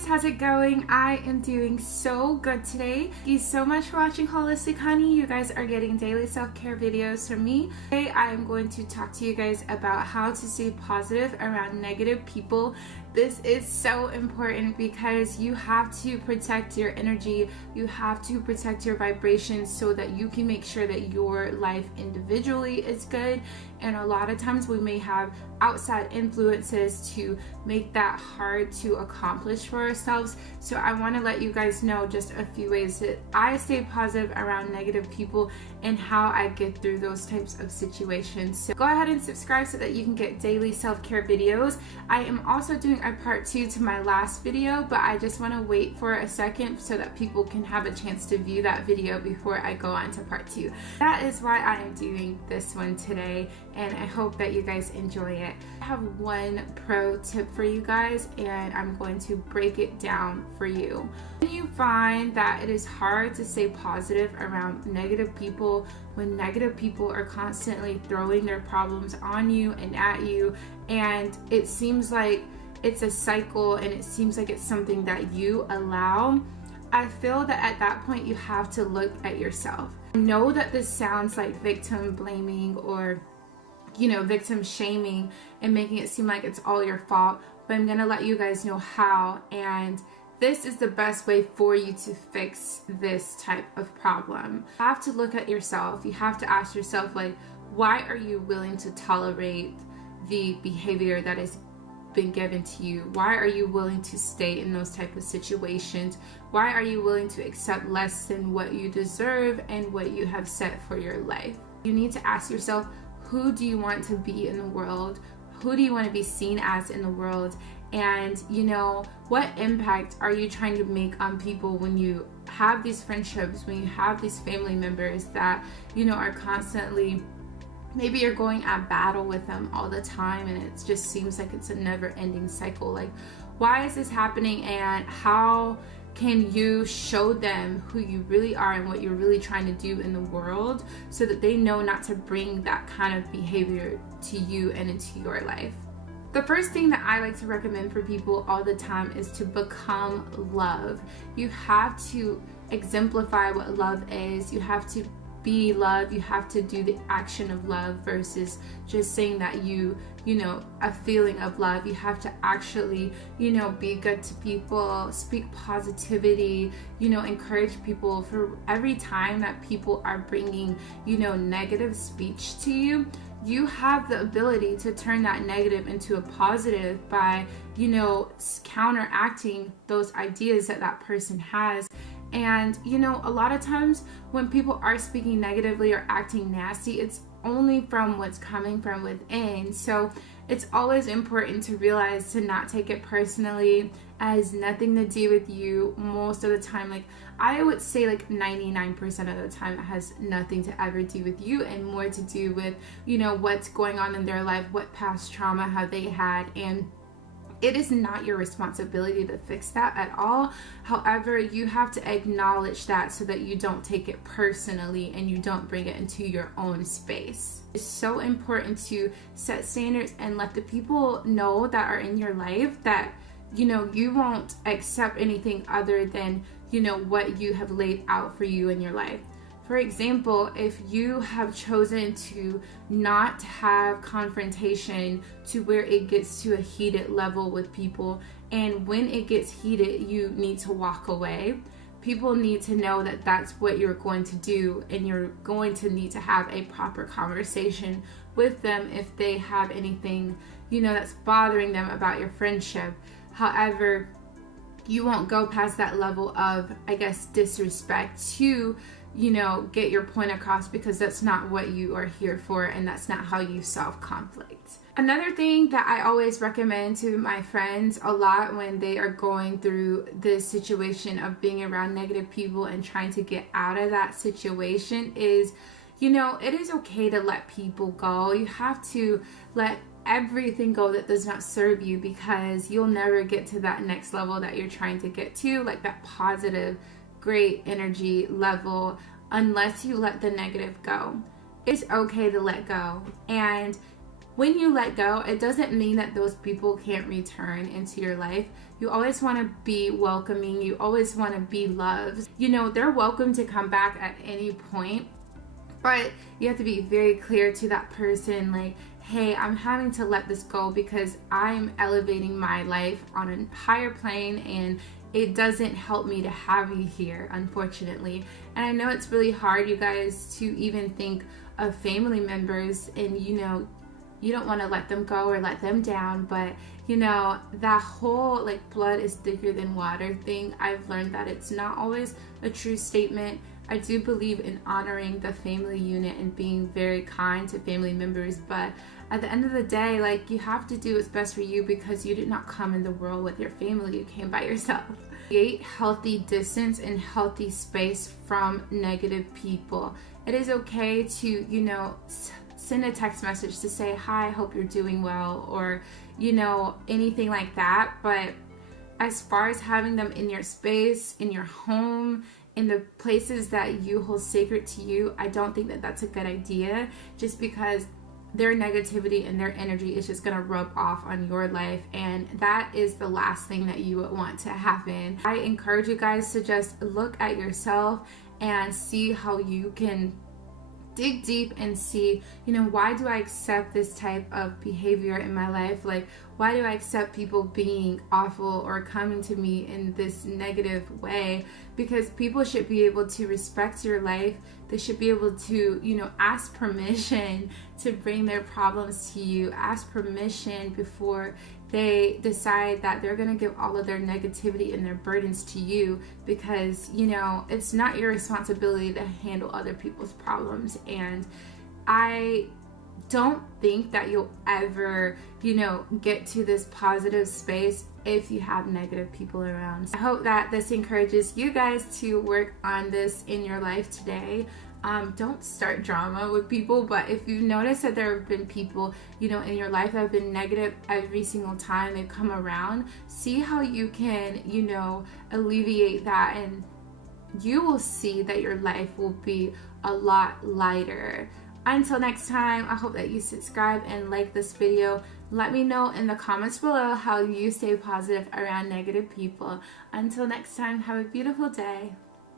guys, how's it going? I am doing so good today. Thank you so much for watching Holistic Honey. You guys are getting daily self-care videos from me. Today I am going to talk to you guys about how to stay positive around negative people. This is so important because you have to protect your energy, you have to protect your vibrations so that you can make sure that your life individually is good. And a lot of times we may have outside influences to make that hard to accomplish for ourselves. So I want to let you guys know just a few ways that I stay positive around negative people and how I get through those types of situations. So go ahead and subscribe so that you can get daily self-care videos. I am also doing a part 2 to my last video, but I just want to wait for a second so that people can have a chance to view that video before I go on to part 2. That is why I am doing this one today, and I hope that you guys enjoy it. I have one pro tip for you guys, and I'm going to break it down for you. When you find that it is hard to stay positive around negative people, when negative people are constantly throwing their problems on you and at you, and it seems like it's a cycle and it seems like it's something that you allow, I feel that at that point you have to look at yourself. I know that this sounds like victim blaming or victim shaming and making it seem like it's all your fault, but I'm gonna let you guys know how, and this is the best way for you to fix this type of problem. You have to look at yourself. You have to ask yourself, like, why are you willing to tolerate the behavior that is been given to you? Why are you willing to stay in those type of situations? Why are you willing to accept less than what you deserve and what you have set for your life? You need to ask yourself, who do you want to be in the world? Who do you want to be seen as in the world? And what impact are you trying to make on people when you have these friendships, when you have these family members that are constantly, maybe you're going at battle with them all the time and it just seems like it's a never-ending cycle. Like, why is this happening, and how can you show them who you really are and what you're really trying to do in the world so that they know not to bring that kind of behavior to you and into your life? The first thing that I like to recommend for people all the time is to become love. You have to exemplify what love is. You have to be love. You have to do the action of love versus just saying that a feeling of love. You have to actually be good to people, speak positivity, encourage people. For every time that people are bringing negative speech to you, you have the ability to turn that negative into a positive by counteracting those ideas that person has. And a lot of times when people are speaking negatively or acting nasty, it's only from what's coming from within. So it's always important to realize to not take it personally. It has nothing to do with you most of the time. Like, I would say like 99% of the time it has nothing to ever do with you and more to do with what's going on in their life, what past trauma have they had, and it is not your responsibility to fix that at all. However, you have to acknowledge that so that you don't take it personally and you don't bring it into your own space. It's so important to set standards and let the people know that are in your life that you won't accept anything other than what you have laid out for you in your life. For example, if you have chosen to not have confrontation to where it gets to a heated level with people, and when it gets heated, you need to walk away, people need to know that that's what you're going to do, and you're going to need to have a proper conversation with them if they have anything, that's bothering them about your friendship. However, you won't go past that level of, I guess, disrespect to get your point across, because that's not what you are here for and that's not how you solve conflict. Another thing that I always recommend to my friends a lot when they are going through this situation of being around negative people and trying to get out of that situation is, it is okay to let people go. You have to let everything go that does not serve you, because you'll never get to that next level that you're trying to get to, like that positive, great energy level, unless you let the negative go. It's okay to let go. And when you let go, it doesn't mean that those people can't return into your life. You always want to be welcoming. You always want to be loved. You know, they're welcome to come back at any point, but you have to be very clear to that person, like, hey, I'm having to let this go because I'm elevating my life on a higher plane, and it doesn't help me to have you here, unfortunately. And I know it's really hard, you guys, to even think of family members, and you know, you don't want to let them go or let them down, but you know, that whole like blood is thicker than water thing, I've learned that it's not always a true statement. I do believe in honoring the family unit and being very kind to family members, but at the end of the day, like, you have to do what's best for you because you did not come in the world with your family, you came by yourself. Create healthy distance and healthy space from negative people. It is okay to, you know, send a text message to say, hi, I hope you're doing well, or, you know, anything like that. But as far as having them in your space, in your home, in the places that you hold sacred to you, I don't think that that's a good idea, just because their negativity and their energy is just gonna rub off on your life, and that is the last thing that you would want to happen. I encourage you guys to just look at yourself and see how you can dig deep and see, you know, why do I accept this type of behavior in my life? Like, why do I accept people being awful or coming to me in this negative way? Because people should be able to respect your life. They should be able to, you know, ask permission to bring their problems to you. Ask permission before they decide that they're going to give all of their negativity and their burdens to you, because, you know, it's not your responsibility to handle other people's problems. And I don't think that you'll ever, you know, get to this positive space if you have negative people around. I hope that this encourages you guys to work on this in your life today. Don't start drama with people, but if you've noticed that there have been people, you know, in your life that have been negative every single time they come around, see how you can, you know, alleviate that, and you will see that your life will be a lot lighter. Until next time, I hope that you subscribe and like this video. Let me know in the comments below how you stay positive around negative people. Until next time, have a beautiful day.